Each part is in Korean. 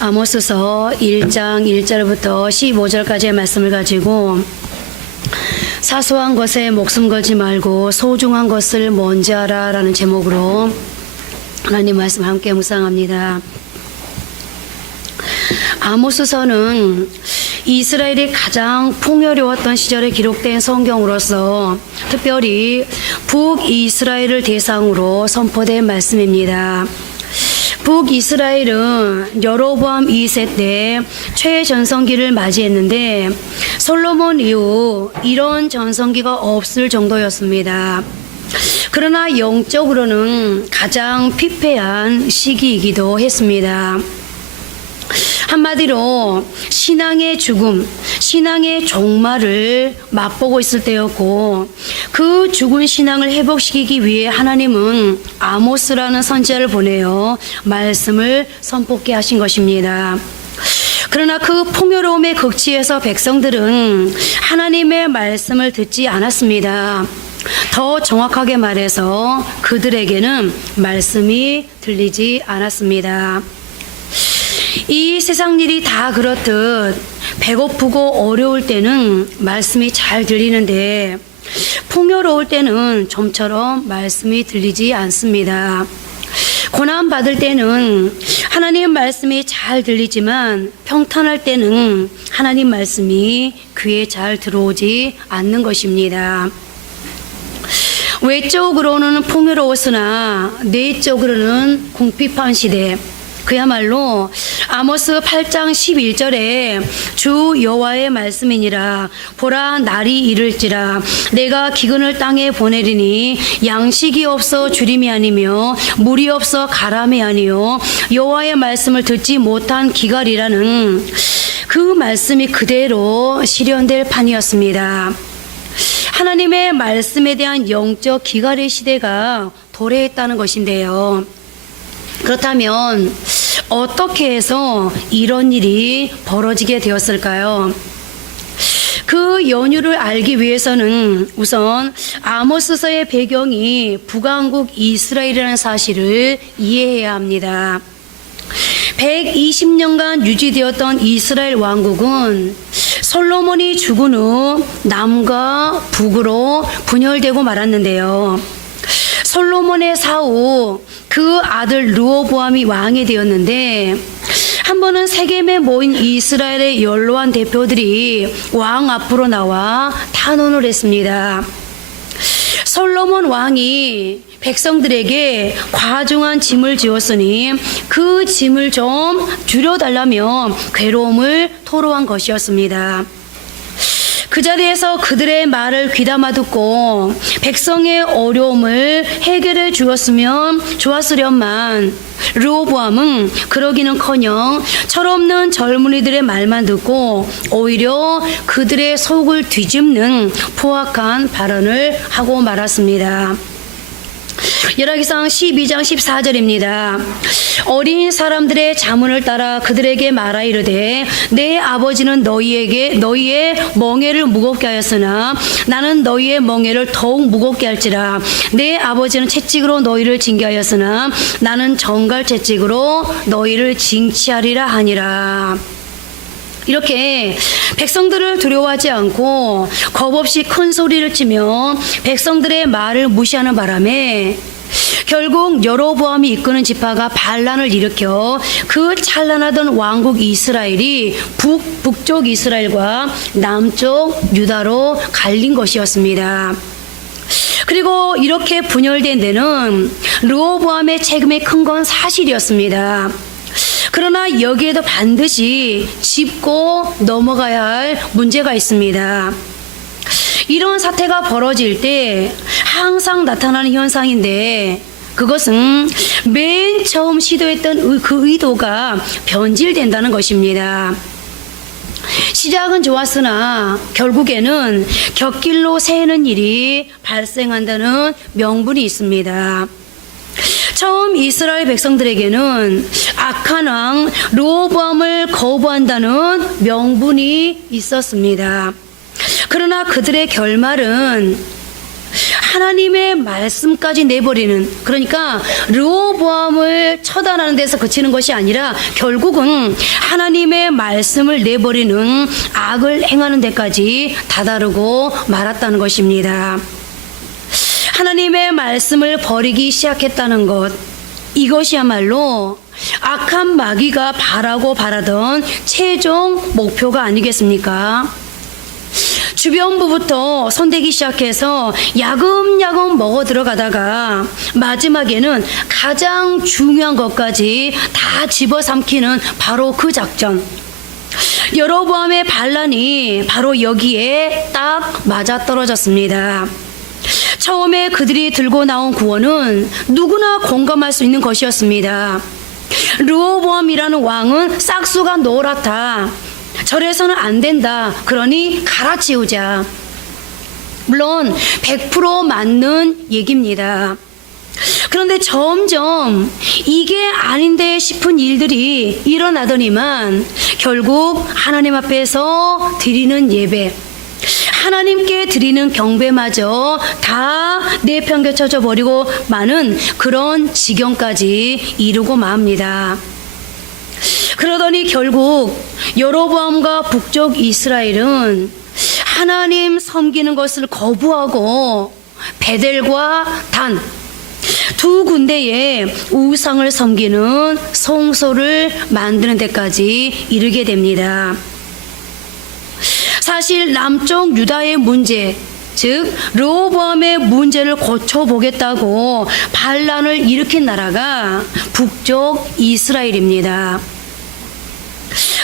아모스서 1장 1절부터 15절까지의 말씀을 가지고 사소한 것에 목숨 걸지 말고 소중한 것을 먼저 하라 라는 제목으로 하나님 말씀 함께 묵상합니다. 아모스서는 이스라엘이 가장 풍요로웠던 시절에 기록된 성경으로서 특별히 북이스라엘을 대상으로 선포된 말씀입니다. 북이스라엘은 여로보암 2세 때 최전성기를 맞이했는데 솔로몬 이후 이런 전성기가 없을 정도였습니다. 그러나 영적으로는 가장 피폐한 시기이기도 했습니다. 한마디로 신앙의 죽음, 신앙의 종말을 맛보고 있을 때였고 그 죽은 신앙을 회복시키기 위해 하나님은 아모스라는 선지자를 보내어 말씀을 선포케 하신 것입니다. 그러나 그 풍요로움의 극치에서 백성들은 하나님의 말씀을 듣지 않았습니다. 더 정확하게 말해서 그들에게는 말씀이 들리지 않았습니다. 이 세상 일이 다 그렇듯 배고프고 어려울 때는 말씀이 잘 들리는데 풍요로울 때는 좀처럼 말씀이 들리지 않습니다. 고난받을 때는 하나님 말씀이 잘 들리지만 평탄할 때는 하나님 말씀이 귀에 잘 들어오지 않는 것입니다. 외적으로는 풍요로웠으나 내적으로는 궁핍한 시대, 그야말로 아모스 8장 11절에 주 여호와의 말씀이니라. 보라, 날이 이를지라 내가 기근을 땅에 보내리니 양식이 없어 주림이 아니며 물이 없어 가람이 아니요 여호와의 말씀을 듣지 못한 기갈이라는 그 말씀이 그대로 실현될 판이었습니다. 하나님의 말씀에 대한 영적 기갈의 시대가 도래했다는 것인데요. 그렇다면 어떻게 해서 이런 일이 벌어지게 되었을까요? 그 연유를 알기 위해서는 우선 아모스서의 배경이 북왕국 이스라엘이라는 사실을 이해해야 합니다. 120년간 유지되었던 이스라엘 왕국은 솔로몬이 죽은 후 남과 북으로 분열되고 말았는데요. 솔로몬의 사후 그 아들 르호보암이 왕이 되었는데 한 번은 세겜에 모인 이스라엘의 연로한 대표들이 왕 앞으로 나와 탄원을 했습니다. 솔로몬 왕이 백성들에게 과중한 짐을 지었으니 그 짐을 좀 줄여달라며 괴로움을 토로한 것이었습니다. 그 자리에서 그들의 말을 귀담아 듣고 백성의 어려움을 해결해 주었으면 좋았으련만 르호보암은 그러기는커녕 철없는 젊은이들의 말만 듣고 오히려 그들의 속을 뒤집는 포악한 발언을 하고 말았습니다. 열왕기상 12장 14절입니다. 어린 사람들의 자문을 따라 그들에게 말하 이르되 내 아버지는 너희의 멍에를 무겁게 하였으나 나는 너희의 멍에를 더욱 무겁게 할지라. 내 아버지는 채찍으로 너희를 징계하였으나 나는 정갈 채찍으로 너희를 징치하리라 하니라. 이렇게 백성들을 두려워하지 않고 겁없이 큰 소리를 치며 백성들의 말을 무시하는 바람에 결국 여로보암이 이끄는 지파가 반란을 일으켜 그 찬란하던 왕국 이스라엘이 북쪽 이스라엘과 남쪽 유다로 갈린 것이었습니다. 그리고 이렇게 분열된 데는 르호보암의 책임이 큰 건 사실이었습니다. 그러나 여기에도 반드시 짚고 넘어가야 할 문제가 있습니다. 이런 사태가 벌어질 때 항상 나타나는 현상인데 그것은 맨 처음 시도했던 그 의도가 변질된다는 것입니다. 시작은 좋았으나 결국에는 곁길로 새는 일이 발생한다는 명분이 있습니다. 처음 이스라엘 백성들에게는 악한 왕 르호보암을 거부한다는 명분이 있었습니다. 그러나 그들의 결말은 하나님의 말씀까지 내버리는, 그러니까 르호보암을 처단하는 데서 그치는 것이 아니라 결국은 하나님의 말씀을 내버리는 악을 행하는 데까지 다다르고 말았다는 것입니다. 하나님의 말씀을 버리기 시작했다는 것, 이것이야말로 악한 마귀가 바라던 최종 목표가 아니겠습니까? 주변부부터 손대기 시작해서 야금야금 먹어 들어가다가 마지막에는 가장 중요한 것까지 다 집어삼키는 바로 그 작전. 여로보암의 반란이 바로 여기에 딱 맞아떨어졌습니다. 처음에 그들이 들고 나온 구원은 누구나 공감할 수 있는 것이었습니다. 르호보암이라는 왕은 싹수가 노랗다. 저래서는 안 된다. 그러니 갈아치우자. 물론 100% 맞는 얘기입니다. 그런데 점점 이게 아닌데 싶은 일들이 일어나더니만 결국 하나님 앞에서 드리는 예배, 하나님께 드리는 경배마저 다 내팽개쳐져 버리고 마는 그런 지경까지 이루고 맙니다. 그러더니 결국 여로보암과 북쪽 이스라엘은 하나님 섬기는 것을 거부하고 베델과 단 두 군데에 우상을 섬기는 성소를 만드는 데까지 이르게 됩니다. 사실 남쪽 유다의 문제, 즉 르호보암의 문제를 고쳐보겠다고 반란을 일으킨 나라가 북쪽 이스라엘입니다.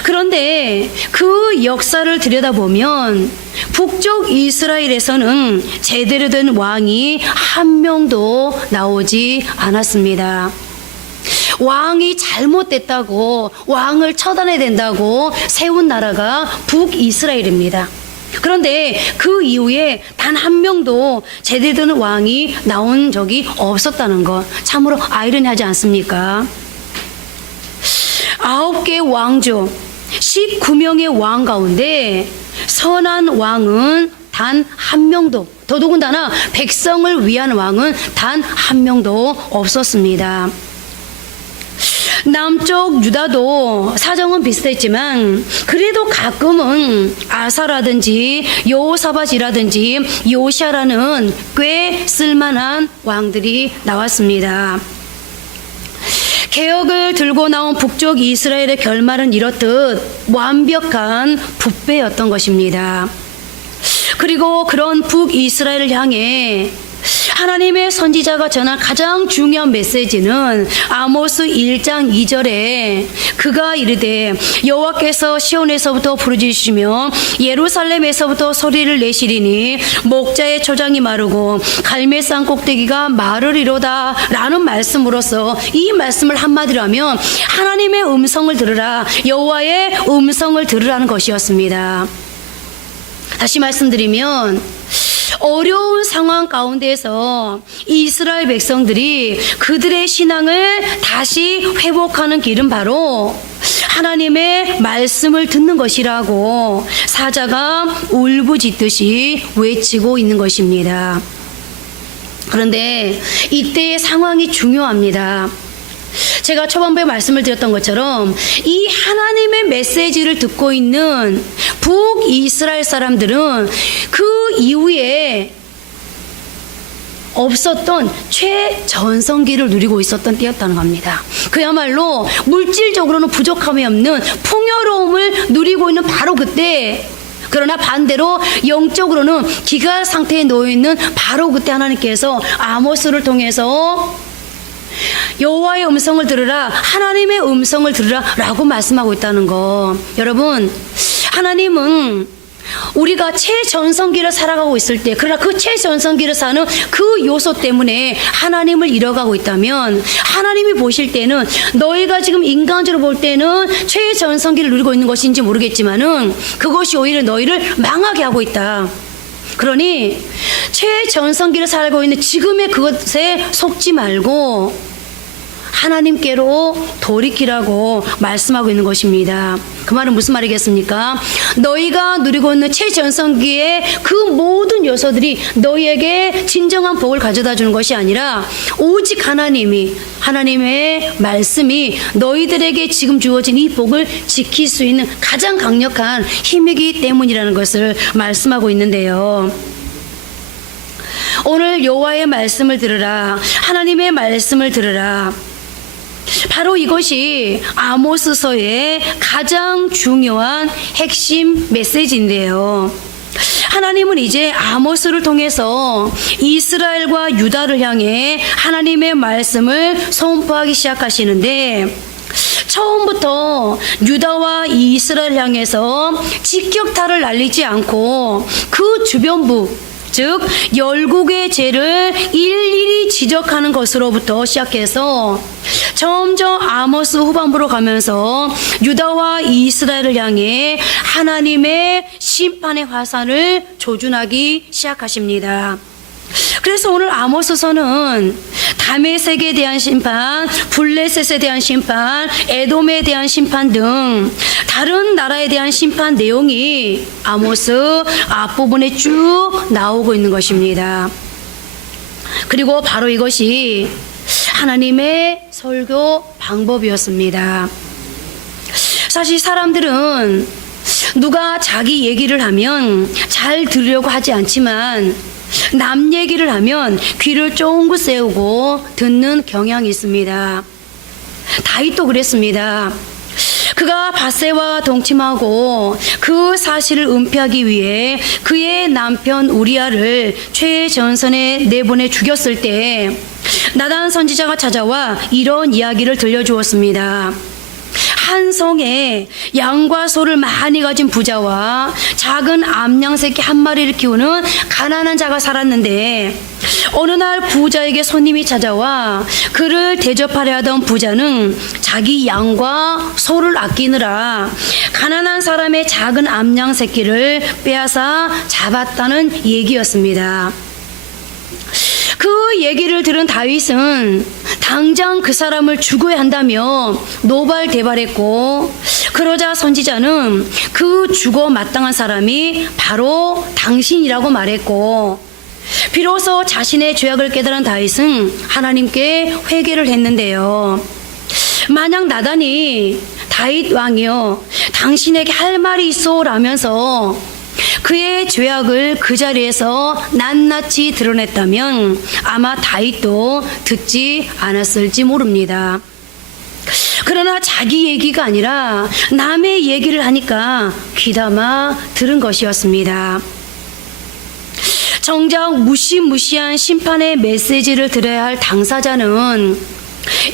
그런데 그 역사를 들여다보면 북쪽 이스라엘에서는 제대로 된 왕이 한 명도 나오지 않았습니다. 왕이 잘못됐다고, 왕을 처단해야 된다고 세운 나라가 북이스라엘입니다. 그런데 그 이후에 단 한 명도 제대로 된 왕이 나온 적이 없었다는 것, 참으로 아이러니하지 않습니까? 9개의 왕조, 19명의 왕 가운데 선한 왕은 단 한 명도, 더더군다나 백성을 위한 왕은 단 한 명도 없었습니다. 남쪽 유다도 사정은 비슷했지만 그래도 가끔은 아사라든지 여호사밧이라든지 요시아라는 꽤 쓸만한 왕들이 나왔습니다. 개혁을 들고 나온 북쪽 이스라엘의 결말은 이렇듯 완벽한 부패였던 것입니다. 그리고 그런 북이스라엘을 향해 하나님의 선지자가 전한 가장 중요한 메시지는 아모스 1장 2절에 그가 이르되 여호와께서 시온에서부터 부르짖으시며 예루살렘에서부터 소리를 내시리니 목자의 초장이 마르고 갈매산 꼭대기가 마르리로다 라는 말씀으로써, 이 말씀을 한마디로 하면 하나님의 음성을 들으라, 여호와의 음성을 들으라는 것이었습니다. 다시 말씀드리면 어려운 상황 가운데서 이스라엘 백성들이 그들의 신앙을 다시 회복하는 길은 바로 하나님의 말씀을 듣는 것이라고 사자가 울부짖듯이 외치고 있는 것입니다. 그런데 이때의 상황이 중요합니다. 제가 초반부에 말씀을 드렸던 것처럼 이 하나님의 메시지를 듣고 있는 북이스라엘 사람들은 그 이후에 없었던 최전성기를 누리고 있었던 때였다는 겁니다. 그야말로 물질적으로는 부족함이 없는 풍요로움을 누리고 있는 바로 그때, 그러나 반대로 영적으로는 기가 상태에 놓여있는 바로 그때 하나님께서 아모스를 통해서 여호와의 음성을 들으라, 하나님의 음성을 들으라 라고 말씀하고 있다는 거. 여러분, 하나님은 우리가 최전성기를 살아가고 있을 때, 그러나 그 최전성기를 사는 그 요소 때문에 하나님을 잃어가고 있다면, 하나님이 보실 때는 너희가 지금 인간적으로 볼 때는 최전성기를 누리고 있는 것인지 모르겠지만은 그것이 오히려 너희를 망하게 하고 있다. 그러니 최전성기를 살고 있는 지금의 그것에 속지 말고 하나님께로 돌이키라고 말씀하고 있는 것입니다. 그 말은 무슨 말이겠습니까? 너희가 누리고 있는 최전성기의 그 모든 요소들이 너희에게 진정한 복을 가져다 주는 것이 아니라 오직 하나님의 말씀이 너희들에게 지금 주어진 이 복을 지킬 수 있는 가장 강력한 힘이기 때문이라는 것을 말씀하고 있는데요. 오늘 여호와의 말씀을 들으라. 하나님의 말씀을 들으라. 바로 이것이 아모스서의 가장 중요한 핵심 메시지인데요. 하나님은 이제 아모스를 통해서 이스라엘과 유다를 향해 하나님의 말씀을 선포하기 시작하시는데, 처음부터 유다와 이스라엘을 향해서 직격탄을 날리지 않고 그 주변부, 즉 열국의 죄를 일일이 지적하는 것으로부터 시작해서 점점 아모스 후반부로 가면서 유다와 이스라엘을 향해 하나님의 심판의 화살을 조준하기 시작하십니다. 그래서 오늘 아모스서는 다메섹에 대한 심판, 블레셋에 대한 심판, 에돔에 대한 심판 등 다른 나라에 대한 심판 내용이 아모스 앞부분에 쭉 나오고 있는 것입니다. 그리고 바로 이것이 하나님의 설교 방법이었습니다. 사실 사람들은 누가 자기 얘기를 하면 잘 들으려고 하지 않지만 남 얘기를 하면 귀를 쫑긋 세우고 듣는 경향이 있습니다. 다윗도 그랬습니다. 그가 밧세와 동침하고 그 사실을 은폐하기 위해 그의 남편 우리아를 최전선에 내보내 죽였을 때 나단 선지자가 찾아와 이런 이야기를 들려주었습니다. 한 성에 양과 소를 많이 가진 부자와 작은 암양 새끼 한 마리를 키우는 가난한 자가 살았는데, 어느 날 부자에게 손님이 찾아와 그를 대접하려 하던 부자는 자기 양과 소를 아끼느라 가난한 사람의 작은 암양 새끼를 빼앗아 잡았다는 얘기였습니다. 그 얘기를 들은 다윗은 당장 그 사람을 죽어야 한다며 노발대발했고, 그러자 선지자는 그 죽어 마땅한 사람이 바로 당신이라고 말했고, 비로소 자신의 죄악을 깨달은 다윗은 하나님께 회개를 했는데요. 만약 나단이 다윗 왕이여 당신에게 할 말이 있어 라면서 그의 죄악을 그 자리에서 낱낱이 드러냈다면 아마 다윗도 듣지 않았을지 모릅니다. 그러나 자기 얘기가 아니라 남의 얘기를 하니까 귀담아 들은 것이었습니다. 정작 무시무시한 심판의 메시지를 들어야 할 당사자는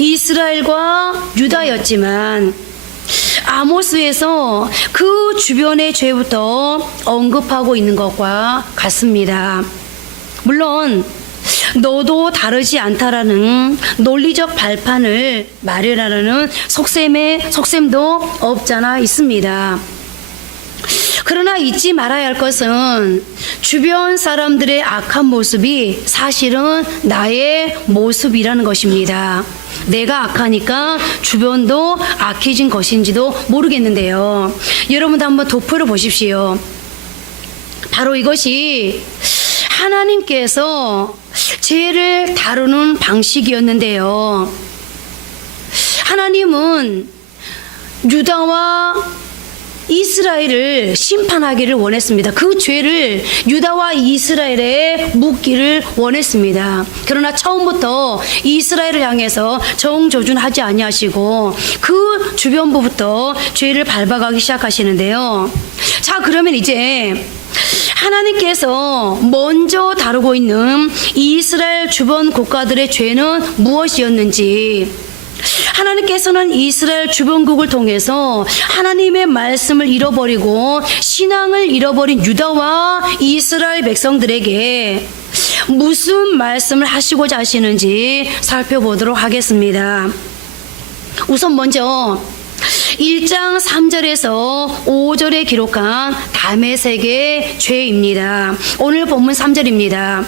이스라엘과 유다였지만 아모스에서 그 주변의 죄부터 언급하고 있는 것과 같습니다. 물론 너도 다르지 않다라는 논리적 발판을 마련하려는 속셈도 없잖아 있습니다. 그러나 잊지 말아야 할 것은 주변 사람들의 악한 모습이 사실은 나의 모습이라는 것입니다. 내가 악하니까 주변도 악해진 것인지도 모르겠는데요. 여러분도 한번 도표를 보십시오. 바로 이것이 하나님께서 죄를 다루는 방식이었는데요. 하나님은 유다와 이스라엘을 심판하기를 원했습니다. 그 죄를 유다와 이스라엘에 묻기를 원했습니다. 그러나 처음부터 이스라엘을 향해서 정조준하지 아니하시고 그 주변부부터 죄를 밟아가기 시작하시는데요. 자, 그러면 이제 하나님께서 먼저 다루고 있는 이스라엘 주변 국가들의 죄는 무엇이었는지, 하나님께서는 이스라엘 주변국을 통해서 하나님의 말씀을 잃어버리고 신앙을 잃어버린 유다와 이스라엘 백성들에게 무슨 말씀을 하시고자 하시는지 살펴보도록 하겠습니다. 우선 먼저 1장 3절에서 5절에 기록한 다메섹의 죄입니다. 오늘 본문 3절입니다.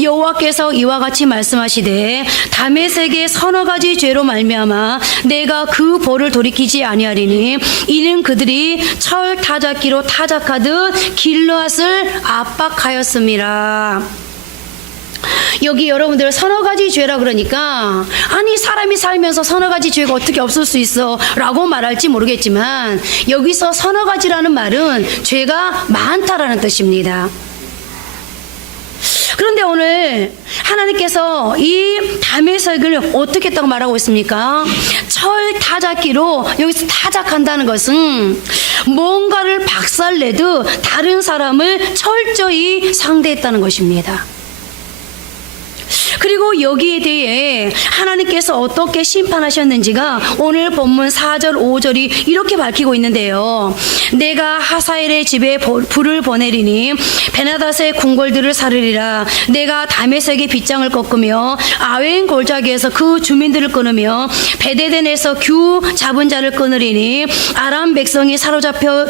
여호와께서 이와 같이 말씀하시되 다메섹의 서너 가지 죄로 말미암아 내가 그 벌을 돌이키지 아니하리니 이는 그들이 철 타작기로 타작하듯 길르앗을 압박하였음이라. 여기 여러분들 서너 가지 죄라 그러니까 아니 사람이 살면서 서너 가지 죄가 어떻게 없을 수 있어 라고 말할지 모르겠지만 여기서 서너 가지라는 말은 죄가 많다라는 뜻입니다. 그런데 오늘 하나님께서 이 다메섹을 어떻게 했다고 말하고 있습니까? 철 타작기로 여기서 타작한다는 것은 뭔가를 박살내듯 다른 사람을 철저히 상대했다는 것입니다. 그리고 여기에 대해 하나님께서 어떻게 심판하셨는지가 오늘 본문 4절 5절이 이렇게 밝히고 있는데요. 내가 하사엘의 집에 불을 보내리니 베나닷의 궁궐들을 사르리라. 내가 다메섹의 빗장을 꺾으며 아웬 골짜기에서 그 주민들을 끊으며 베데덴에서 규 잡은 자를 끊으리니 아람 백성이 사로잡혀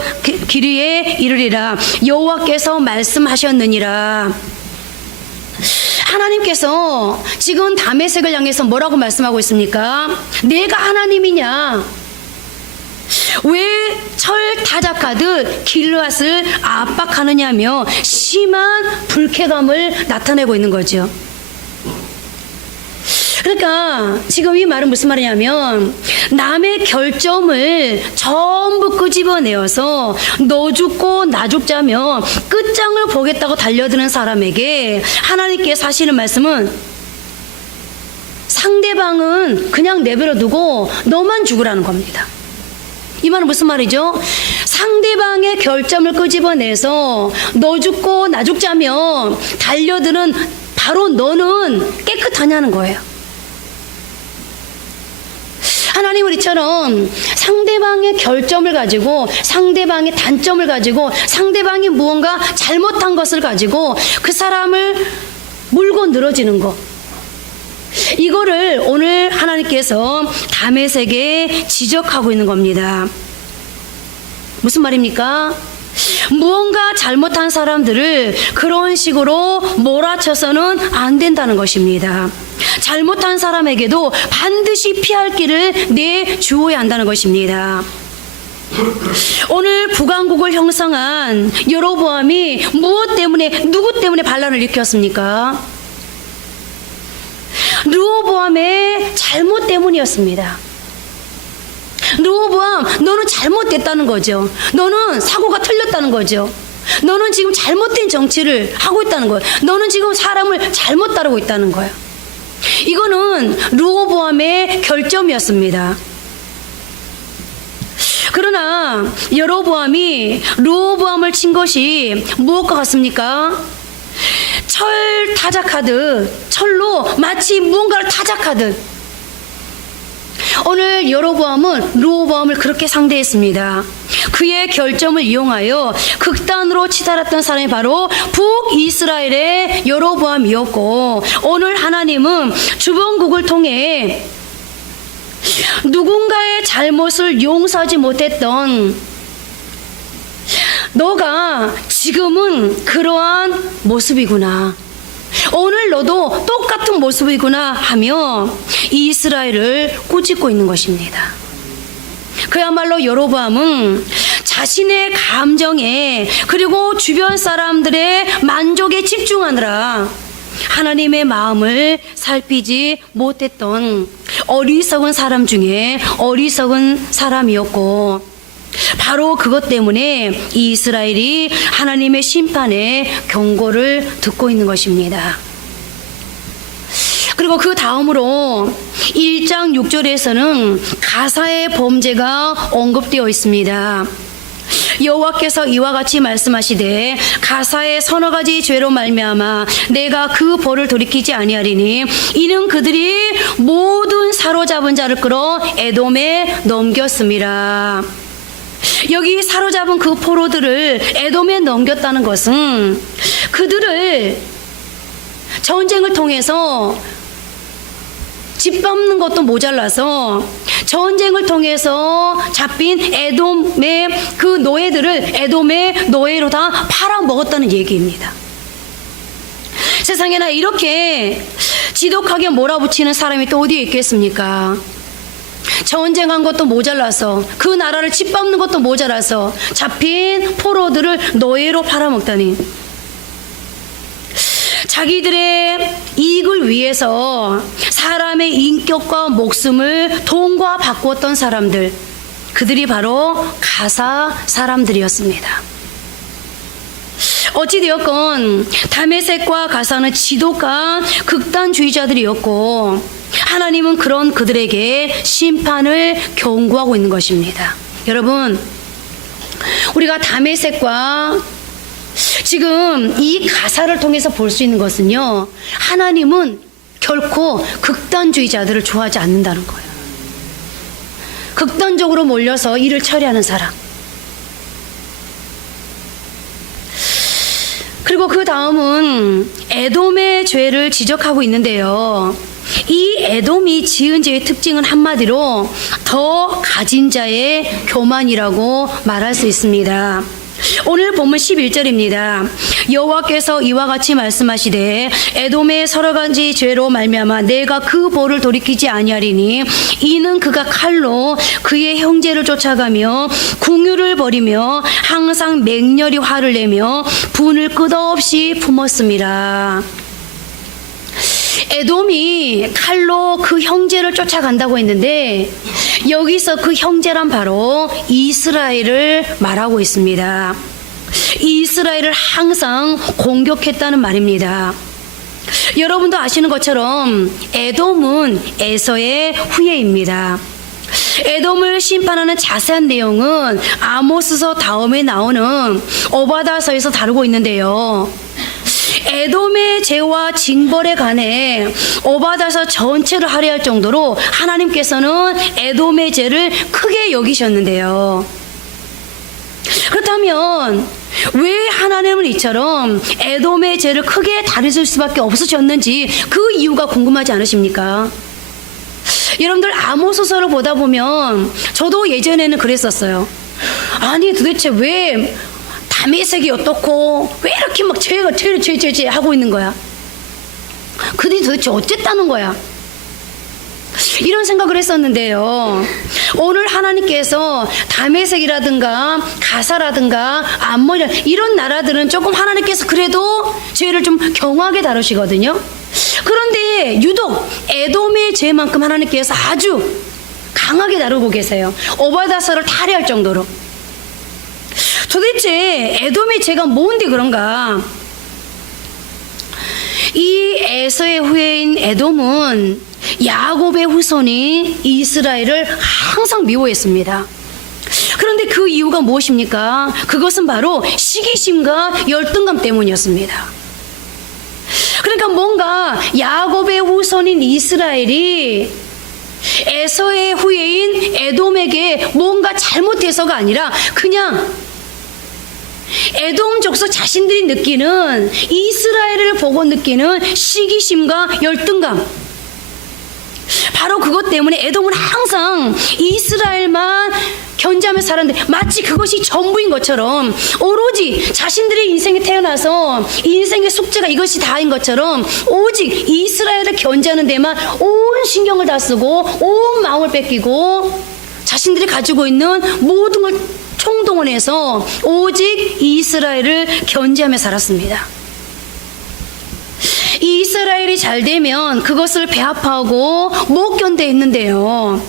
기르에 이르리라. 여호와께서 말씀하셨느니라. 하나님께서 지금 다메섹을 향해서 뭐라고 말씀하고 있습니까? 내가 하나님이냐? 왜 철 타작하듯 길르앗을 압박하느냐며 심한 불쾌감을 나타내고 있는 거죠. 그러니까 지금 이 말은 무슨 말이냐면 남의 결점을 전부 끄집어내어서 너 죽고 나 죽자며 끝장을 보겠다고 달려드는 사람에게 하나님께서 하시는 말씀은 상대방은 그냥 내버려 두고 너만 죽으라는 겁니다. 이 말은 무슨 말이죠? 상대방의 결점을 끄집어내서 너 죽고 나 죽자며 달려드는 바로 너는 깨끗하냐는 거예요. 하나님은 이처럼 상대방의 결점을 가지고 상대방의 단점을 가지고 상대방이 무언가 잘못한 것을 가지고 그 사람을 물고 늘어지는 것, 이거를 오늘 하나님께서 다메섹에 지적하고 있는 겁니다. 무슨 말입니까? 무언가 잘못한 사람들을 그런 식으로 몰아쳐서는 안 된다는 것입니다. 잘못한 사람에게도 반드시 피할 길을 내주어야 한다는 것입니다. 오늘 북왕국을 형성한 여로보암이 무엇 때문에, 누구 때문에 반란을 일으켰습니까? 르호보암의 잘못 때문이었습니다. 르호보암, 너는 잘못됐다는 거죠. 너는 사고가 틀렸다는 거죠. 너는 지금 잘못된 정치를 하고 있다는 거예요. 너는 지금 사람을 잘못 따르고 있다는 거예요. 이거는 르호보암의 결점이었습니다. 그러나 여로보암이 르호보암을 친 것이 무엇과 같습니까? 철 타작하듯, 철로 마치 무언가를 타작하듯 오늘 여로보암은 르호보암을 그렇게 상대했습니다. 그의 결점을 이용하여 극단으로 치달았던 사람이 바로 북이스라엘의 여로보암이었고, 오늘 하나님은 주변국을 통해 누군가의 잘못을 용서하지 못했던 너가 지금은 그러한 모습이구나, 오늘 너도 똑같은 모습이구나 하며 이스라엘을 꾸짖고 있는 것입니다. 그야말로 여로보암은 자신의 감정에 그리고 주변 사람들의 만족에 집중하느라 하나님의 마음을 살피지 못했던 어리석은 사람 중에 어리석은 사람이었고, 바로 그것 때문에 이스라엘이 하나님의 심판의 경고를 듣고 있는 것입니다. 그리고 그 다음으로 1장 6절에서는 가사의 범죄가 언급되어 있습니다. 여호와께서 이와 같이 말씀하시되 가사의 서너 가지 죄로 말미암아 내가 그 벌을 돌이키지 아니하리니 이는 그들이 모든 사로잡은 자를 끌어 에돔에 넘겼음이라. 여기 사로잡은 그 포로들을 에돔에 넘겼다는 것은 그들을 전쟁을 통해서 짓밟는 것도 모자라서 전쟁을 통해서 잡힌 에돔의 그 노예들을 에돔의 노예로 다 팔아먹었다는 얘기입니다. 세상에나 이렇게 지독하게 몰아붙이는 사람이 또 어디에 있겠습니까? 전쟁한 것도 모자라서, 그 나라를 짓밟는 것도 모자라서 잡힌 포로들을 노예로 팔아먹다니. 자기들의 이익을 위해서 사람의 인격과 목숨을 돈과 바꾸었던 사람들, 그들이 바로 가사 사람들이었습니다. 어찌되었건 다메섹과 가사는 지독한 극단주의자들이었고, 하나님은 그런 그들에게 심판을 경고하고 있는 것입니다. 여러분, 우리가 다메섹과 지금 이 가사를 통해서 볼 수 있는 것은요, 하나님은 결코 극단주의자들을 좋아하지 않는다는 거예요. 극단적으로 몰려서 일을 처리하는 사람. 그리고 그 다음은 에돔의 죄를 지적하고 있는데요, 이 에돔이 지은 죄의 특징은 한마디로 더 가진 자의 교만이라고 말할 수 있습니다. 오늘 본문 11절입니다. 여호와께서 이와 같이 말씀하시되 에돔의 서로 가지 죄로 말미암아 내가 그 볼을 돌이키지 아니하리니 이는 그가 칼로 그의 형제를 쫓아가며 궁유를 벌이며 항상 맹렬히 화를 내며 분을 끝없이 품었습니다. 에돔이 칼로 그 형제를 쫓아간다고 했는데, 여기서 그 형제란 바로 이스라엘을 말하고 있습니다. 이스라엘을 항상 공격했다는 말입니다. 여러분도 아시는 것처럼 에돔은 에서의 후예입니다. 에돔을 심판하는 자세한 내용은 아모스서 다음에 나오는 오바다서에서 다루고 있는데요, 에돔의 죄와 징벌에 관해 오바다서 전체를 할애할 정도로 하나님께서는 에돔의 죄를 크게 여기셨는데요, 그렇다면 왜 하나님은 이처럼 에돔의 죄를 크게 다루실 수밖에 없으셨는지 그 이유가 궁금하지 않으십니까? 여러분들 아모스서를 보다 보면 저도 예전에는 그랬었어요. 아니 도대체 왜 다메섹이 어떻고 왜 이렇게 막 죄 하고 있는 거야? 그들이 도대체 어쨌다는 거야? 이런 생각을 했었는데요, 오늘 하나님께서 다메섹이라든가 가사라든가 암몬 이런 나라들은 조금 하나님께서 그래도 죄를 좀 경하게 다루시거든요. 그런데 유독 에돔의 죄만큼 하나님께서 아주 강하게 다루고 계세요. 오바다서를 탈의할 정도로. 도대체 에돔의 죄가 뭔데 그런가? 이 에서의 후예인 에돔은 야곱의 후손이 이스라엘을 항상 미워했습니다. 그런데 그 이유가 무엇입니까? 그것은 바로 시기심과 열등감 때문이었습니다. 그러니까 뭔가 야곱의 후손인 이스라엘이 에서의 후예인 에돔에게 뭔가 잘못해서가 아니라 그냥 에돔 족속 자신들이 느끼는, 이스라엘을 보고 느끼는 시기심과 열등감, 바로 그것 때문에 에돔은 항상 이스라엘만 견제하며 살았는데 마치 그것이 전부인 것처럼, 오로지 자신들의 인생에 태어나서 인생의 숙제가 이것이 다인 것처럼 오직 이스라엘을 견제하는 데만 온 신경을 다 쓰고 온 마음을 뺏기고 자신들이 가지고 있는 모든 걸 총동원해서 오직 이스라엘을 견제하며 살았습니다. 이스라엘이 잘 되면 그것을 배합하고 못 견뎌 있는데요,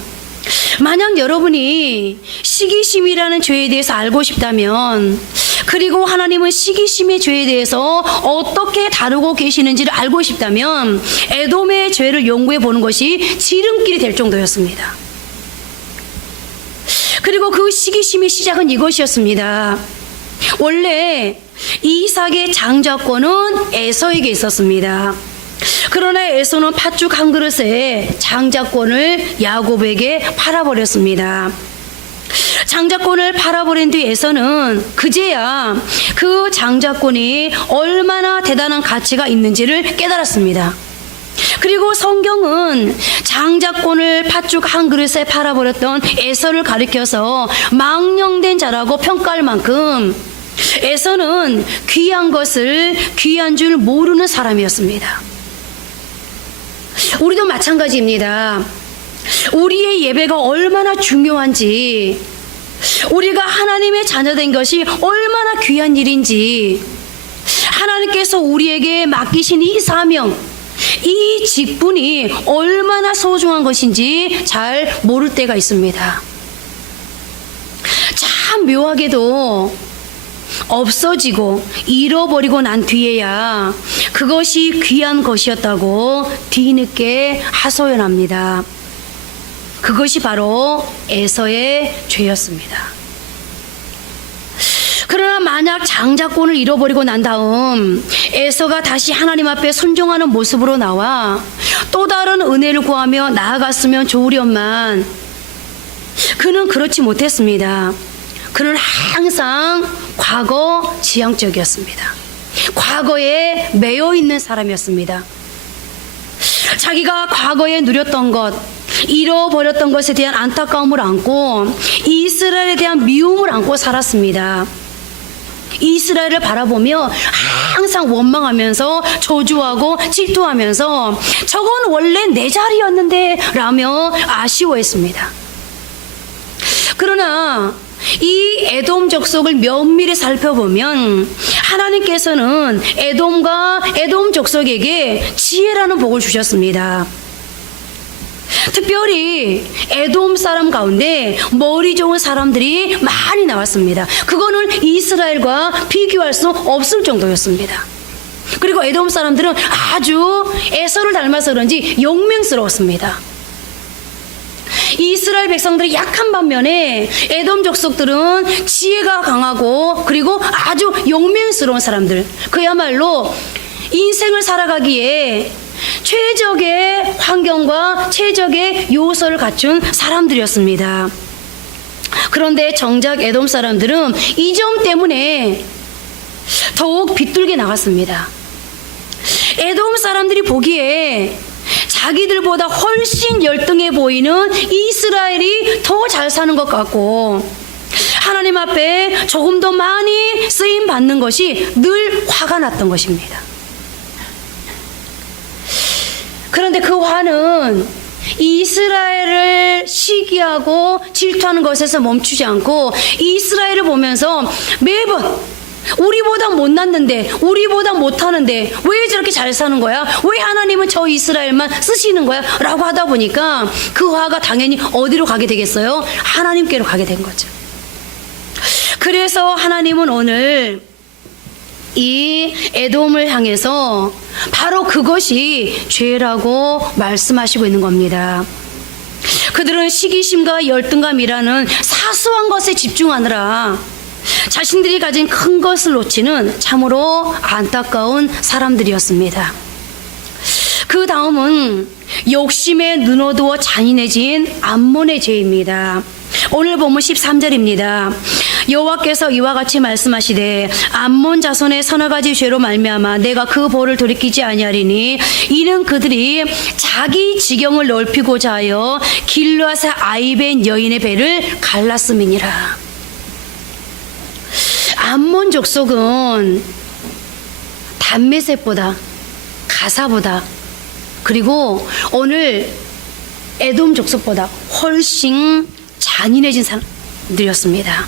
만약 여러분이 시기심이라는 죄에 대해서 알고 싶다면, 그리고 하나님은 시기심의 죄에 대해서 어떻게 다루고 계시는지를 알고 싶다면 에돔의 죄를 연구해 보는 것이 지름길이 될 정도였습니다. 그리고 그 시기심의 시작은 이것이었습니다. 원래 이삭의 장자권은 에서에게 있었습니다. 그러나 에서는 팥죽 한 그릇에 장자권을 야곱에게 팔아버렸습니다. 장자권을 팔아버린 뒤 에서는 그제야 그 장자권이 얼마나 대단한 가치가 있는지를 깨달았습니다. 그리고 성경은 장자권을 팥죽 한 그릇에 팔아버렸던 에서를 가리켜서 망령된 자라고 평가할 만큼 에서는 귀한 것을 귀한 줄 모르는 사람이었습니다. 우리도 마찬가지입니다. 우리의 예배가 얼마나 중요한지, 우리가 하나님의 자녀된 것이 얼마나 귀한 일인지, 하나님께서 우리에게 맡기신 이 사명, 이 직분이 얼마나 소중한 것인지 잘 모를 때가 있습니다. 참 묘하게도 없어지고 잃어버리고 난 뒤에야 그것이 귀한 것이었다고 뒤늦게 하소연합니다. 그것이 바로 에서의 죄였습니다. 그러나 만약 장자권을 잃어버리고 난 다음 에서가 다시 하나님 앞에 순종하는 모습으로 나와 또 다른 은혜를 구하며 나아갔으면 좋으련만 그는 그렇지 못했습니다. 그는 항상 과거 지향적이었습니다. 과거에 매여 있는 사람이었습니다. 자기가 과거에 누렸던 것, 잃어버렸던 것에 대한 안타까움을 안고 이스라엘에 대한 미움을 안고 살았습니다. 이스라엘을 바라보며 항상 원망하면서 저주하고 질투하면서 저건 원래 내 자리였는데 라며 아쉬워했습니다. 그러나 이 에돔 족속을 면밀히 살펴보면 하나님께서는 에돔과 에돔 족속에게 지혜라는 복을 주셨습니다. 특별히 에돔 사람 가운데 머리 좋은 사람들이 많이 나왔습니다. 그거는 이스라엘과 비교할 수 없을 정도였습니다. 그리고 에돔 사람들은 아주 에서를 닮아서 그런지 용맹스러웠습니다. 이스라엘 백성들이 약한 반면에 에돔 족속들은 지혜가 강하고 그리고 아주 용맹스러운 사람들, 그야말로 인생을 살아가기에 최적의 환경과 최적의 요소를 갖춘 사람들이었습니다. 그런데 정작 에돔 사람들은 이 점 때문에 더욱 비뚤게 나갔습니다. 에돔 사람들이 보기에 자기들보다 훨씬 열등해 보이는 이스라엘이 더 잘 사는 것 같고 하나님 앞에 조금 더 많이 쓰임 받는 것이 늘 화가 났던 것입니다. 그런데 그 화는 이스라엘을 시기하고 질투하는 것에서 멈추지 않고 이스라엘을 보면서 매번 우리보다 못났는데, 우리보다 못하는데 왜 저렇게 잘 사는 거야? 왜 하나님은 저 이스라엘만 쓰시는 거야? 라고 하다 보니까 그 화가 당연히 어디로 가게 되겠어요? 하나님께로 가게 된 거죠. 그래서 하나님은 오늘 이 에돔을 향해서 바로 그것이 죄라고 말씀하시고 있는 겁니다. 그들은 시기심과 열등감이라는 사소한 것에 집중하느라 자신들이 가진 큰 것을 놓치는 참으로 안타까운 사람들이었습니다. 그 다음은 욕심에 눈어두어 잔인해진 암몬의 죄입니다. 오늘 본문 13절입니다. 여호와께서 이와 같이 말씀하시되 암몬 자손의 서너 가지 죄로 말미암아 내가 그 벌을 돌이키지 아니하리니 이는 그들이 자기 지경을 넓히고자 하여 길르앗의 아이벤 여인의 배를 갈랐음이니라. 암몬 족속은 담메색보다 가사보다 그리고 오늘 에돔 족속보다 훨씬 잔인해진 사람들이었습니다.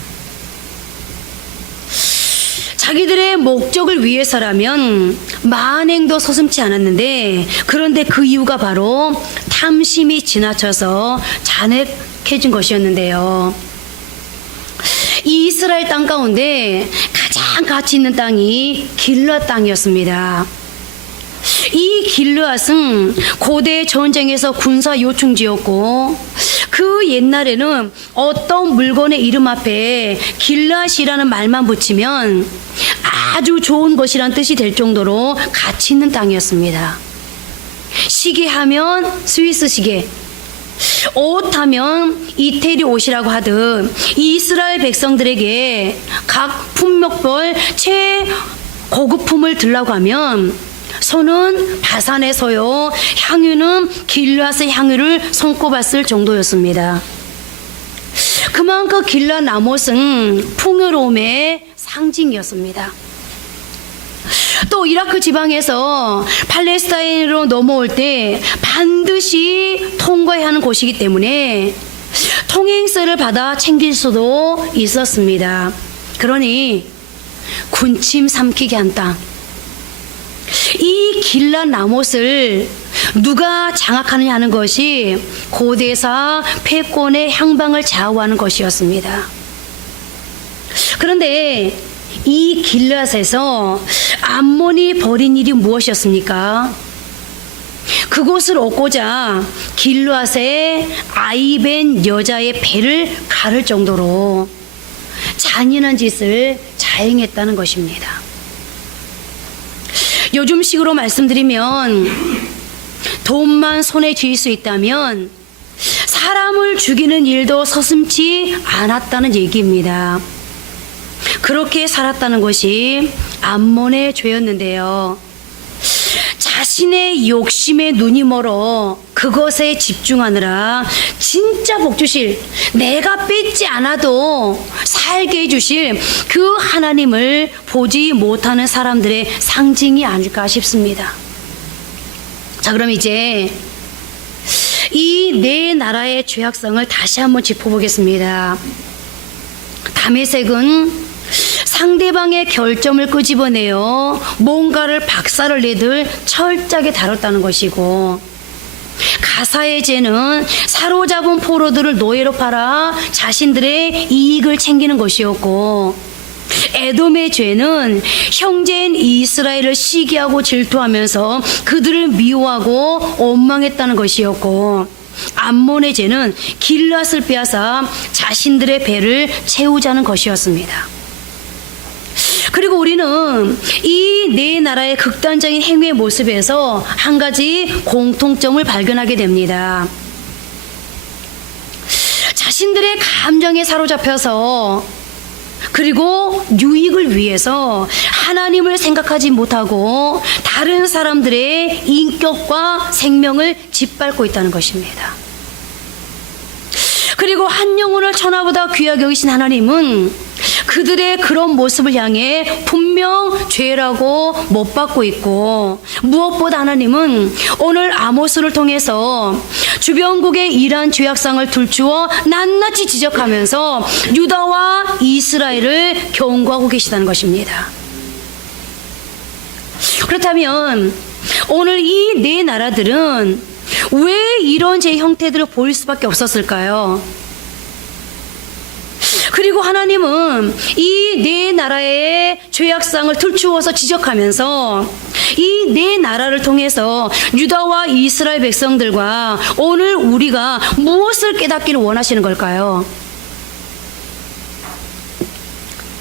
자기들의 목적을 위해서라면 만행도 서슴지 않았는데 그런데 그 이유가 바로 탐심이 지나쳐서 잔액해진 것이었는데요. 이 이스라엘 땅 가운데 가장 가치 있는 땅이 길르앗 땅이었습니다. 이 길르앗은 고대 전쟁에서 군사 요충지였고 그 옛날에는 어떤 물건의 이름 앞에 길르앗이라는 말만 붙이면 아주 좋은 것이란 뜻이 될 정도로 가치 있는 땅이었습니다. 시계하면 스위스 시계, 옷하면 이태리 옷이라고 하듯 이스라엘 백성들에게 각 품목별 최고급품을 들라고 하면 손은 바산의 소요, 향유는 길르앗의 향유를 손꼽았을 정도였습니다. 그만큼 길르앗 나못은 풍요로움에 상징이었습니다. 또 이라크 지방에서 팔레스타인으로 넘어올 때 반드시 통과해야 하는 곳이기 때문에 통행세를 받아 챙길 수도 있었습니다. 그러니 군침 삼키게 한 땅, 이 길랏 라못을 누가 장악하느냐 하는 것이 고대사 패권의 향방을 좌우하는 것이었습니다. 그런데 이 길랏에서 암몬이 벌인 일이 무엇이었습니까? 그곳을 얻고자 길랏에 아이벤 여자의 배를 가를 정도로 잔인한 짓을 자행했다는 것입니다. 요즘식으로 말씀드리면 돈만 손에 쥘 수 있다면 사람을 죽이는 일도 서슴지 않았다는 얘기입니다. 그렇게 살았다는 것이 암몬의 죄였는데요. 자신의 욕심에 눈이 멀어 그것에 집중하느라 진짜 복주실, 내가 뺏지 않아도 살게 해주실 그 하나님을 보지 못하는 사람들의 상징이 아닐까 싶습니다. 자, 그럼 이제 이 네 나라의 죄악성을 다시 한번 짚어보겠습니다. 다메섹은 상대방의 결점을 끄집어내어 뭔가를 박살을 내듯 철저하게 다뤘다는 것이고, 가사의 죄는 사로잡은 포로들을 노예로 팔아 자신들의 이익을 챙기는 것이었고, 에돔의 죄는 형제인 이스라엘을 시기하고 질투하면서 그들을 미워하고 원망했다는 것이었고, 암몬의 죄는 길랏을 빼앗아 자신들의 배를 채우자는 것이었습니다. 그리고 우리는 이 네 나라의 극단적인 행위의 모습에서 한 가지 공통점을 발견하게 됩니다. 자신들의 감정에 사로잡혀서, 그리고 유익을 위해서 하나님을 생각하지 못하고 다른 사람들의 인격과 생명을 짓밟고 있다는 것입니다. 그리고 한 영혼을 천하보다 귀하게 여기신 하나님은 그들의 그런 모습을 향해 분명 죄라고 못 받고 있고, 무엇보다 하나님은 오늘 아모스를 통해서 주변국의 이러한 죄악상을 들추어 낱낱이 지적하면서 유다와 이스라엘을 경고하고 계시다는 것입니다. 그렇다면 오늘 이 네 나라들은 왜 이런 죄 형태들을 보일 수밖에 없었을까요? 그리고 하나님은 이 네 나라의 죄악상을 들추어서 지적하면서 이 네 나라를 통해서 유다와 이스라엘 백성들과 오늘 우리가 무엇을 깨닫기를 원하시는 걸까요?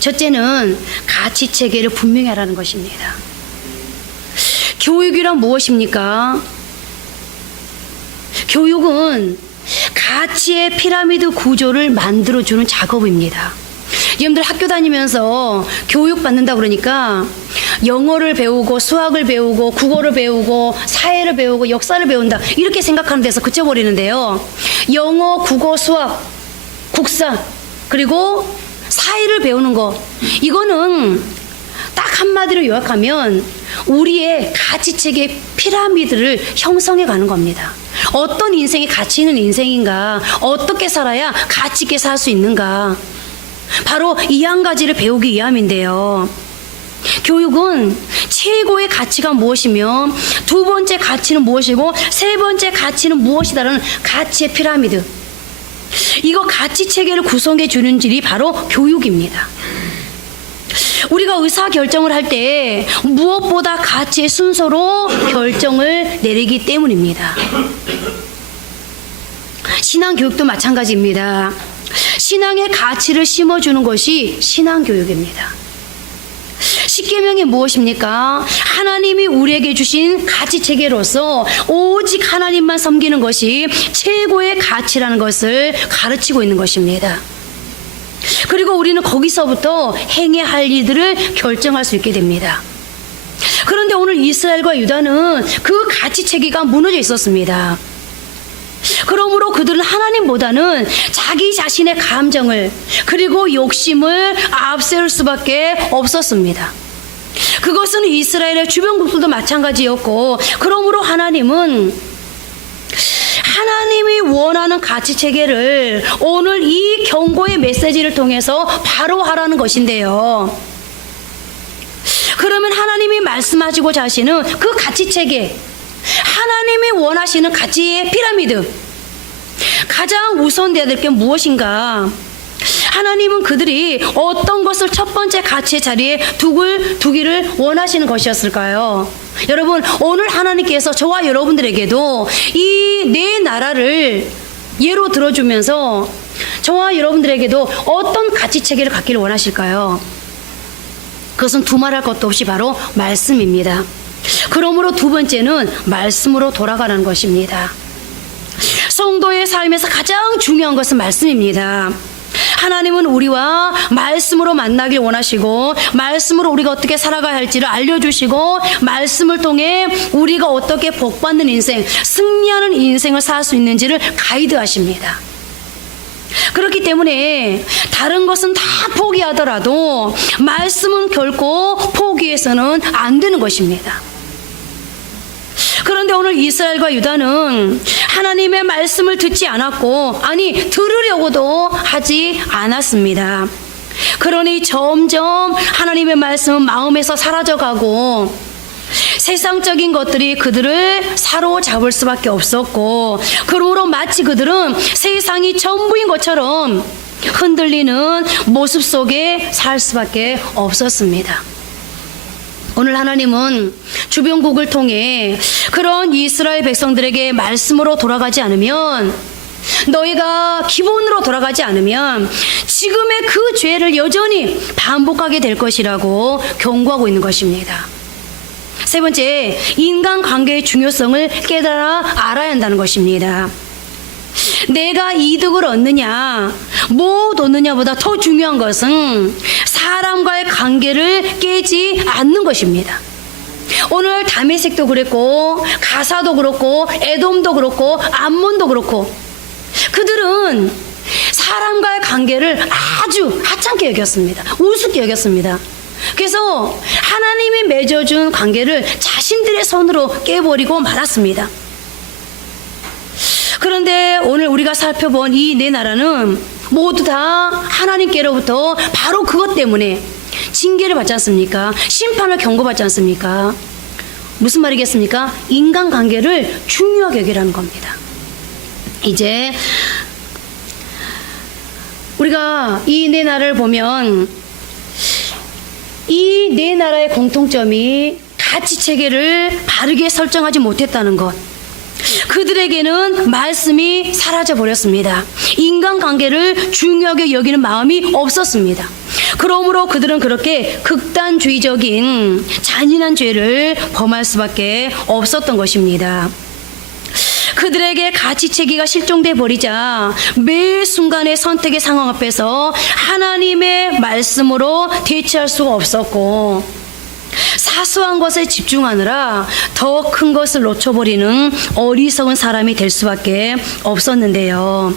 첫째는 가치체계를 분명히 하라는 것입니다. 교육이란 무엇입니까? 교육은 가치의 피라미드 구조를 만들어주는 작업입니다. 여러분들 학교 다니면서 교육 받는다 그러니까 영어를 배우고 수학을 배우고 국어를 배우고 사회를 배우고 역사를 배운다 이렇게 생각하는 데서 그쳐버리는데요. 영어, 국어, 수학, 국사 그리고 사회를 배우는 것, 이거는 딱 한마디로 요약하면 우리의 가치체계 피라미드를 형성해 가는 겁니다. 어떤 인생이 가치 있는 인생인가, 어떻게 살아야 가치 있게 살 수 있는가, 바로 이 한 가지를 배우기 위함인데요. 교육은 최고의 가치가 무엇이며 두 번째 가치는 무엇이고 세 번째 가치는 무엇이다라는 가치의 피라미드, 이거 가치체계를 구성해 주는 질이 바로 교육입니다. 우리가 의사결정을 할 때 무엇보다 가치의 순서로 결정을 내리기 때문입니다. 신앙교육도 마찬가지입니다. 신앙의 가치를 심어주는 것이 신앙교육입니다. 십계명이 무엇입니까? 하나님이 우리에게 주신 가치체계로서 오직 하나님만 섬기는 것이 최고의 가치라는 것을 가르치고 있는 것입니다. 그리고 우리는 거기서부터 행해야 할 일들을 결정할 수 있게 됩니다. 그런데 오늘 이스라엘과 유다는 그 가치체계가 무너져 있었습니다. 그러므로 그들은 하나님보다는 자기 자신의 감정을 그리고 욕심을 앞세울 수밖에 없었습니다. 그것은 이스라엘의 주변국들도 마찬가지였고, 그러므로 하나님이 원하는 가치 체계를 오늘 이 경고의 메시지를 통해서 바로 하라는 것인데요. 그러면 하나님이 말씀하시고자 하시는 그 가치 체계, 하나님이 원하시는 가치의 피라미드, 가장 우선돼야 될 게 무엇인가? 하나님은 그들이 어떤 것을 첫 번째 가치의 자리에 두기를 원하시는 것이었을까요? 여러분, 오늘 하나님께서 저와 여러분들에게도 이 네 나라를 예로 들어주면서 저와 여러분들에게도 어떤 가치 체계를 갖기를 원하실까요? 그것은 두말할 것도 없이 바로 말씀입니다. 그러므로 두 번째는 말씀으로 돌아가는 것입니다. 성도의 삶에서 가장 중요한 것은 말씀입니다. 하나님은 우리와 말씀으로 만나길 원하시고, 말씀으로 우리가 어떻게 살아가야 할지를 알려주시고, 말씀을 통해 우리가 어떻게 복받는 인생, 승리하는 인생을 살 수 있는지를 가이드하십니다. 그렇기 때문에 다른 것은 다 포기하더라도 말씀은 결코 포기해서는 안 되는 것입니다. 그런데 오늘 이스라엘과 유다는 하나님의 말씀을 듣지 않았고, 아니 들으려고도 하지 않았습니다. 그러니 점점 하나님의 말씀은 마음에서 사라져가고 세상적인 것들이 그들을 사로잡을 수밖에 없었고, 그러므로 마치 그들은 세상이 전부인 것처럼 흔들리는 모습 속에 살 수밖에 없었습니다. 오늘 하나님은 주변국을 통해 그런 이스라엘 백성들에게 말씀으로 돌아가지 않으면, 너희가 기본으로 돌아가지 않으면 지금의 그 죄를 여전히 반복하게 될 것이라고 경고하고 있는 것입니다. 세 번째, 인간관계의 중요성을 깨달아 알아야 한다는 것입니다. 내가 이득을 얻느냐, 못 얻느냐보다 더 중요한 것은 사람과의 관계를 깨지 않는 것입니다. 오늘 다메섹도 그랬고, 가사도 그렇고, 에돔도 그렇고, 암몬도 그렇고, 그들은 사람과의 관계를 아주 하찮게 여겼습니다. 우습게 여겼습니다. 그래서 하나님이 맺어준 관계를 자신들의 손으로 깨버리고 말았습니다. 그런데 오늘 우리가 살펴본 이 네 나라는 모두 다 하나님께로부터 바로 그것 때문에 징계를 받지 않습니까? 심판을 경고받지 않습니까? 무슨 말이겠습니까? 인간관계를 중요하게 여기라는 겁니다. 이제 우리가 이 네 나라를 보면 이 네 나라의 공통점이 가치 체계를 바르게 설정하지 못했다는 것, 그들에게는 말씀이 사라져 버렸습니다. 인간관계를 중요하게 여기는 마음이 없었습니다. 그러므로 그들은 그렇게 극단주의적인 잔인한 죄를 범할 수밖에 없었던 것입니다. 그들에게 가치 체계가 실종돼 버리자 매 순간의 선택의 상황 앞에서 하나님의 말씀으로 대처할 수가 없었고, 사소한 것에 집중하느라 더 큰 것을 놓쳐버리는 어리석은 사람이 될 수밖에 없었는데요.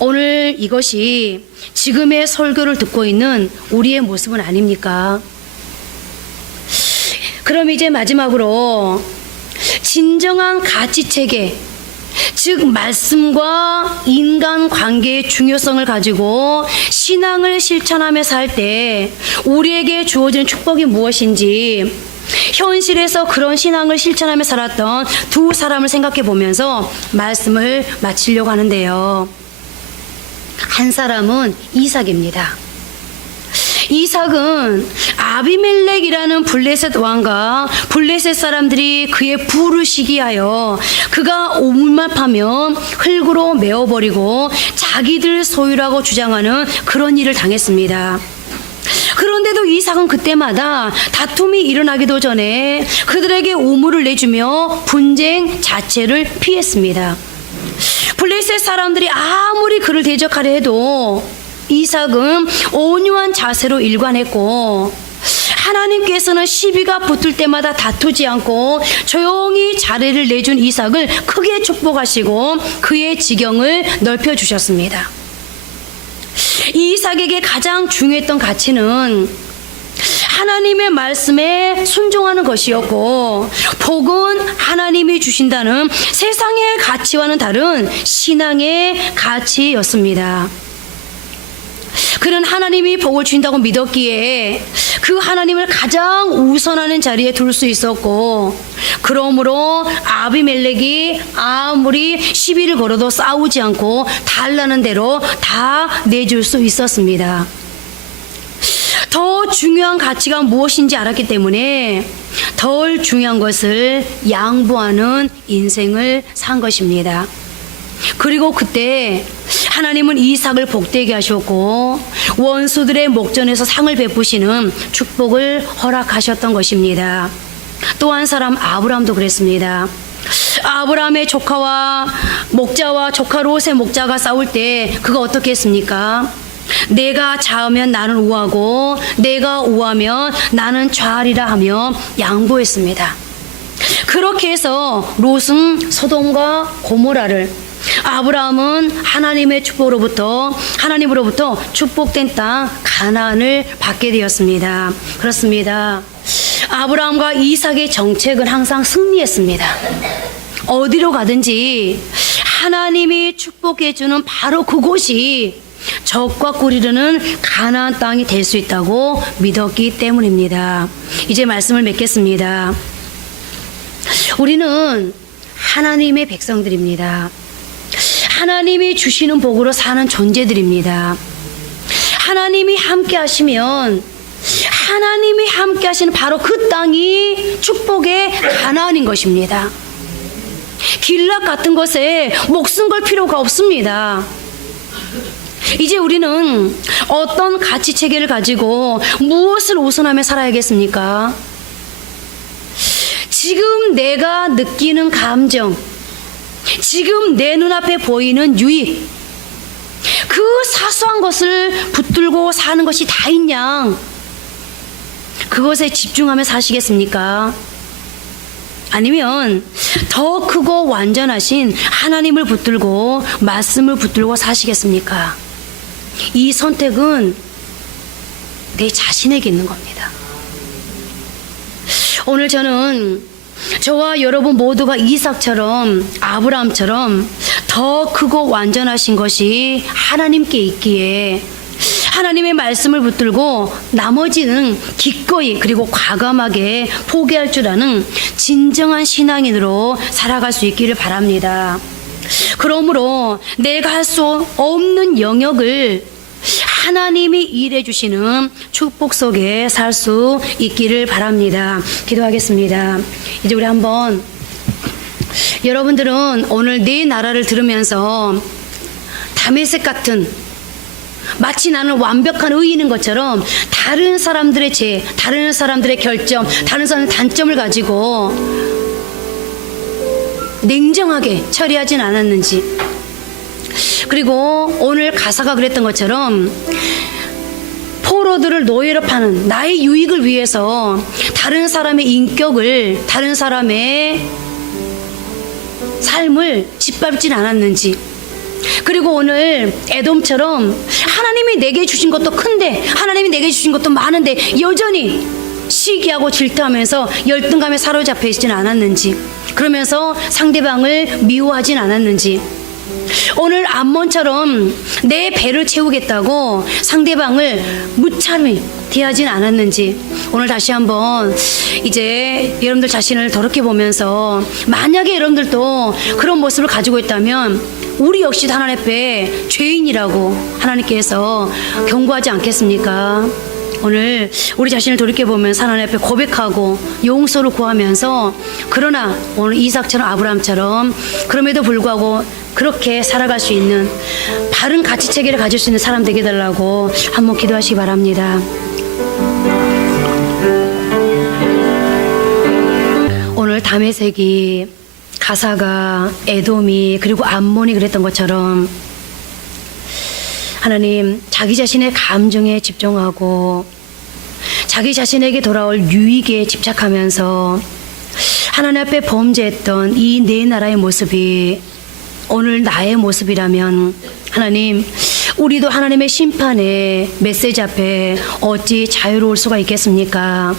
오늘 이것이 지금의 설교를 듣고 있는 우리의 모습은 아닙니까? 그럼 이제 마지막으로 진정한 가치 체계, 즉 말씀과 인간관계의 중요성을 가지고 신앙을 실천하며 살 때 우리에게 주어진 축복이 무엇인지, 현실에서 그런 신앙을 실천하며 살았던 두 사람을 생각해 보면서 말씀을 마치려고 하는데요. 한 사람은 이삭입니다. 이삭은 아비멜렉이라는 블레셋 왕과 블레셋 사람들이 그의 부를 시기하여 그가 오물만 파면 흙으로 메워버리고 자기들 소유라고 주장하는 그런 일을 당했습니다. 그런데도 이삭은 그때마다 다툼이 일어나기도 전에 그들에게 우물을 내주며 분쟁 자체를 피했습니다. 블레셋 사람들이 아무리 그를 대적하려 해도 이삭은 온유한 자세로 일관했고, 하나님께서는 시비가 붙을 때마다 다투지 않고 조용히 자리를 내준 이삭을 크게 축복하시고 그의 지경을 넓혀주셨습니다. 이삭에게 가장 중요했던 가치는 하나님의 말씀에 순종하는 것이었고, 복은 하나님이 주신다는 세상의 가치와는 다른 신앙의 가치였습니다. 그는 하나님이 복을 주신다고 믿었기에 그 하나님을 가장 우선하는 자리에 둘 수 있었고, 그러므로 아비멜렉이 아무리 시비를 걸어도 싸우지 않고 달라는 대로 다 내줄 수 있었습니다. 더 중요한 가치가 무엇인지 알았기 때문에 덜 중요한 것을 양보하는 인생을 산 것입니다. 그리고 그때 하나님은 이삭을 복되게 하셨고 원수들의 목전에서 상을 베푸시는 축복을 허락하셨던 것입니다. 또 한 사람 아브라함도 그랬습니다. 아브라함의 조카와 목자와 조카 롯의 목자가 싸울 때 그가 어떻게 했습니까? 내가 좌하면 나는 우하고 내가 우하면 나는 좌하리라 하며 양보했습니다. 그렇게 해서 롯은 소돔과 고모라를, 아브라함은 하나님으로부터 축복된 땅 가나안을 받게 되었습니다. 그렇습니다. 아브라함과 이삭의 정책은 항상 승리했습니다. 어디로 가든지 하나님이 축복해 주는 바로 그곳이 적과 꿀이르는 가나안 땅이 될 수 있다고 믿었기 때문입니다. 이제 말씀을 맺겠습니다. 우리는 하나님의 백성들입니다. 하나님이 주시는 복으로 사는 존재들입니다. 하나님이 함께 하시면 하나님이 함께 하시는 바로 그 땅이 축복의 가나안인 것입니다. 길락 같은 것에 목숨 걸 필요가 없습니다. 이제 우리는 어떤 가치 체계를 가지고 무엇을 우선하며 살아야겠습니까? 지금 내가 느끼는 감정, 지금 내 눈앞에 보이는 유익, 그 사소한 것을 붙들고 사는 것이 다인 그것에 집중하며 사시겠습니까? 아니면 더 크고 완전하신 하나님을 붙들고 말씀을 붙들고 사시겠습니까? 이 선택은 내 자신에게 있는 겁니다. 오늘 저는 저와 여러분 모두가 이삭처럼 아브라함처럼 더 크고 완전하신 것이 하나님께 있기에 하나님의 말씀을 붙들고 나머지는 기꺼이 그리고 과감하게 포기할 줄 아는 진정한 신앙인으로 살아갈 수 있기를 바랍니다. 그러므로 내가 할 수 없는 영역을 하나님이 일해 주시는 축복 속에 살 수 있기를 바랍니다. 기도하겠습니다. 이제 우리 한번, 여러분들은 오늘 네 나라를 들으면서 다메섹 같은, 마치 나는 완벽한 의인인 것처럼 다른 사람들의 죄, 다른 사람들의 결점, 다른 사람들의 단점을 가지고 냉정하게 처리하진 않았는지, 그리고 오늘 가사가 그랬던 것처럼 포로들을 노예로 파는 나의 유익을 위해서 다른 사람의 인격을, 다른 사람의 삶을 짓밟진 않았는지, 그리고 오늘 에돔처럼 하나님이 내게 주신 것도 큰데, 하나님이 내게 주신 것도 많은데 여전히 시기하고 질투하면서 열등감에 사로잡혀 있진 않았는지, 그러면서 상대방을 미워하진 않았는지, 오늘 암몬처럼 내 배를 채우겠다고 상대방을 무참히 대하진 않았는지, 오늘 다시 한번 이제 여러분들 자신을 돌이켜보면서 만약에 여러분들도 그런 모습을 가지고 있다면 우리 역시 하나님 앞에 죄인이라고 하나님께서 경고하지 않겠습니까? 오늘 우리 자신을 돌이켜보면서 하나님 앞에 고백하고 용서를 구하면서, 그러나 오늘 이삭처럼 아브라함처럼 그럼에도 불구하고 그렇게 살아갈 수 있는 바른 가치 체계를 가질 수 있는 사람 되게 해달라고 한번 기도하시기 바랍니다. 오늘 다메섹이, 가사가, 에돔이, 그리고 암몬이 그랬던 것처럼 하나님, 자기 자신의 감정에 집중하고 자기 자신에게 돌아올 유익에 집착하면서 하나님 앞에 범죄했던 이 네 나라의 모습이 오늘 나의 모습이라면 하나님, 우리도 하나님의 심판의 메시지 앞에 어찌 자유로울 수가 있겠습니까?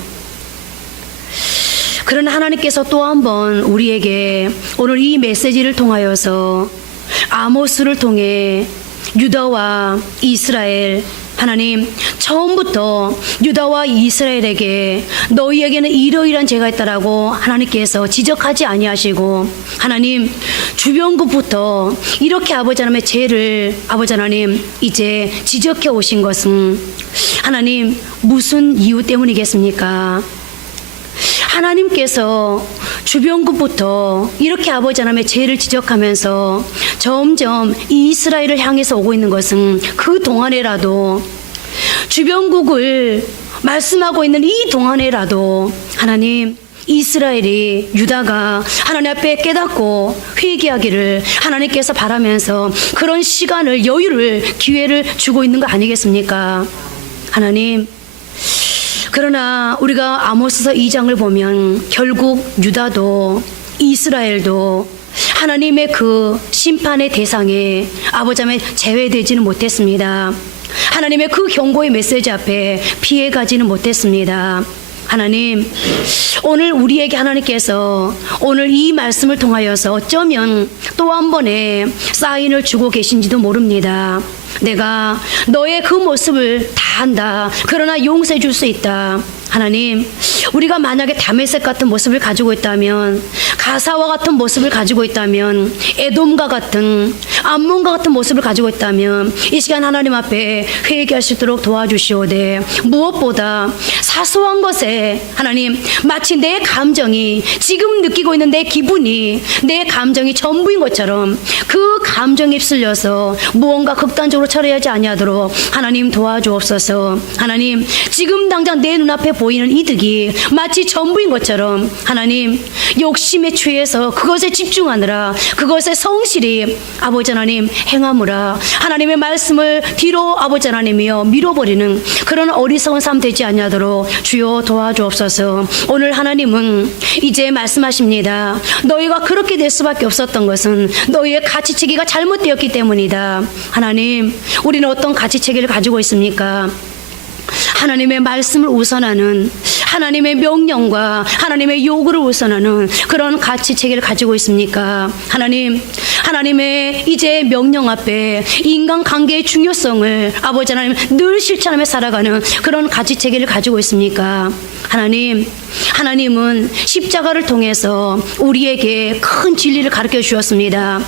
그러나 하나님께서 또 한 번 우리에게 오늘 이 메시지를 통하여서 아모스를 통해 유다와 이스라엘, 하나님 처음부터 유다와 이스라엘에게 너희에게는 이러이러한 죄가 있다라고 하나님께서 지적하지 아니하시고 하나님 주변국부터 이렇게 아버지 하나님의 죄를 아버지 하나님 이제 지적해 오신 것은 하나님 무슨 이유 때문이겠습니까? 하나님께서 주변국부터 이렇게 아버지 하나님의 죄를 지적하면서 점점 이스라엘을 향해서 오고 있는 것은 그 동안에라도 주변국을 말씀하고 있는 이 동안에라도 하나님 이스라엘이 유다가 하나님 앞에 깨닫고 회개하기를 하나님께서 바라면서 그런 시간을 여유를 기회를 주고 있는 거 아니겠습니까? 하나님, 그러나 우리가 아모스서 2장을 보면 결국 유다도 이스라엘도 하나님의 그 심판의 대상에 아버지 하나님 제외되지는 못했습니다. 하나님의 그 경고의 메시지 앞에 피해가지는 못했습니다. 하나님, 오늘 우리에게 하나님께서 오늘 이 말씀을 통하여서 어쩌면 또 한 번의 사인을 주고 계신지도 모릅니다. 내가 너의 그 모습을 다 한다. 그러나 용서해 줄 수 있다. 하나님, 우리가 만약에 다메섹 같은 모습을 가지고 있다면, 가사와 같은 모습을 가지고 있다면, 에돔과 같은, 암몬과 같은 모습을 가지고 있다면 이 시간 하나님 앞에 회개할 수 있도록 도와주시오되, 무엇보다 사소한 것에 하나님 마치 내 감정이 지금 느끼고 있는 내 기분이 내 감정이 전부인 것처럼 그 감정에 휩쓸려서 무언가 극단적으로 처리하지 아니하도록 하나님 도와주옵소서. 하나님, 지금 당장 내 눈앞에 보이는 이득이 마치 전부인 것처럼 하나님 욕심에 취해서 그것에 집중하느라 그것에 성실히 아버지 하나님 행하무라 하나님의 말씀을 뒤로 아버지 하나님이여 밀어버리는 그런 어리석은 삶 되지 아니하도록 주여 도와주옵소서. 오늘 하나님은 이제 말씀하십니다. 너희가 그렇게 될 수밖에 없었던 것은 너희의 가치체계가 잘못되었기 때문이다. 하나님, 우리는 어떤 가치체계를 가지고 있습니까? 하나님의 말씀을 우선하는, 하나님의 명령과 하나님의 요구를 우선하는 그런 가치체계를 가지고 있습니까? 하나님, 하나님의 이제 명령 앞에 인간관계의 중요성을 아버지 하나님 늘 실천하며 살아가는 그런 가치체계를 가지고 있습니까? 하나님, 하나님은 십자가를 통해서 우리에게 큰 진리를 가르쳐 주셨습니다.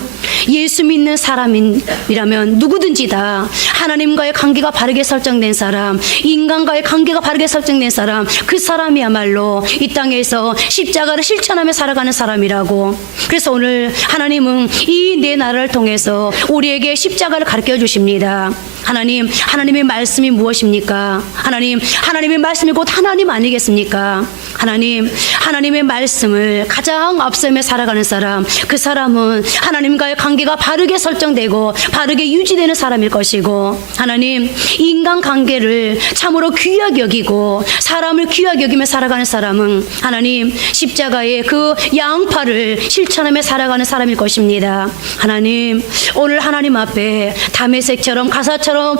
예수 믿는 사람이라면 누구든지 다 하나님과의 관계가 바르게 설정된 사람, 인간과의 관계가 바르게 설정된 사람, 그 사람이야말로 이 땅에서 십자가를 실천하며 살아가는 사람이라고. 그래서 오늘 하나님은 이 네 나라를 통해서 우리에게 십자가를 가르쳐 주십니다. 하나님, 하나님의 말씀이 무엇입니까? 하나님, 하나님의 말씀이 곧 하나님 아니겠습니까? 하나님, 하나님의 말씀을 가장 앞서며 살아가는 사람, 그 사람은 하나님과의 관계가 바르게 설정되고 바르게 유지되는 사람일 것이고, 하나님, 인간관계를 참으로 귀하게 여기고 사람을 귀하게 여기며 살아가는 사람은 하나님 십자가의 그 양파를 실천하며 살아가는 사람일 것입니다. 하나님, 오늘 하나님 앞에 다메섹처럼 가사처럼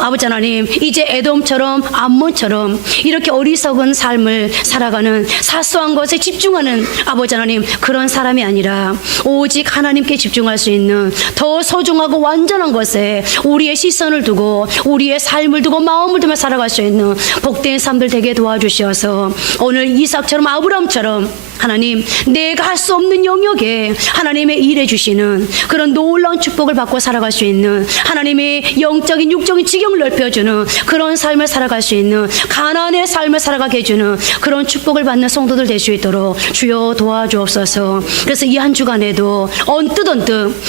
아버지 하나님 이제 에돔처럼 암몬처럼 이렇게 어리석은 삶을 살아가는 사소한 것에 집중하는 아버지 하나님 그런 사람이 아니라 오직 하나님께 집중할 수 있는 더 소중하고 완전한 것에 우리의 시선을 두고 우리의 삶을 두고 마음을 두며 살아갈 수 있는 복된 삶들 되게 도와주셔서 오늘 이삭처럼 아브람처럼 하나님 내가 할 수 없는 영역에 하나님의 일해 주시는 그런 놀라운 축복을 받고 살아갈 수 있는 하나님의 영적인 육적인 지경을 넓혀주는 그런 삶을 살아갈 수 있는 가나안의 삶을 살아가게 해주는 그런 축복을 받는 성도들 될 수 있도록 주여 도와주옵소서. 그래서 이 한 주간에도 언뜻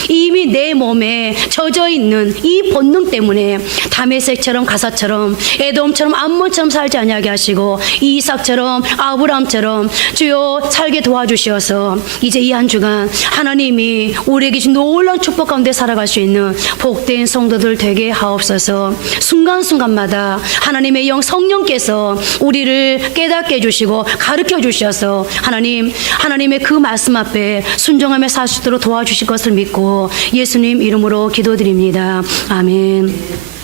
이미 내 몸에 젖어 있는 이 본능 때문에 다메섹처럼 가사처럼 에돔처럼 암몬처럼 살지 아니하게 하시고 이삭처럼 아브람처럼 주여 살게 도와주셔서 이제 이 한 주간 하나님이 우리에게 준 놀라운 축복 가운데 살아갈 수 있는 복된 성도들 되게 하옵소서. 순간순간마다 하나님의 영 성령께서 우리를 깨닫게 해주시고 가르쳐 주셔서 하나님의 그 말씀 앞에 순종하며 살 수 있도록 도와주실 것을 믿고 예수님 이름으로 기도드립니다. 아멘.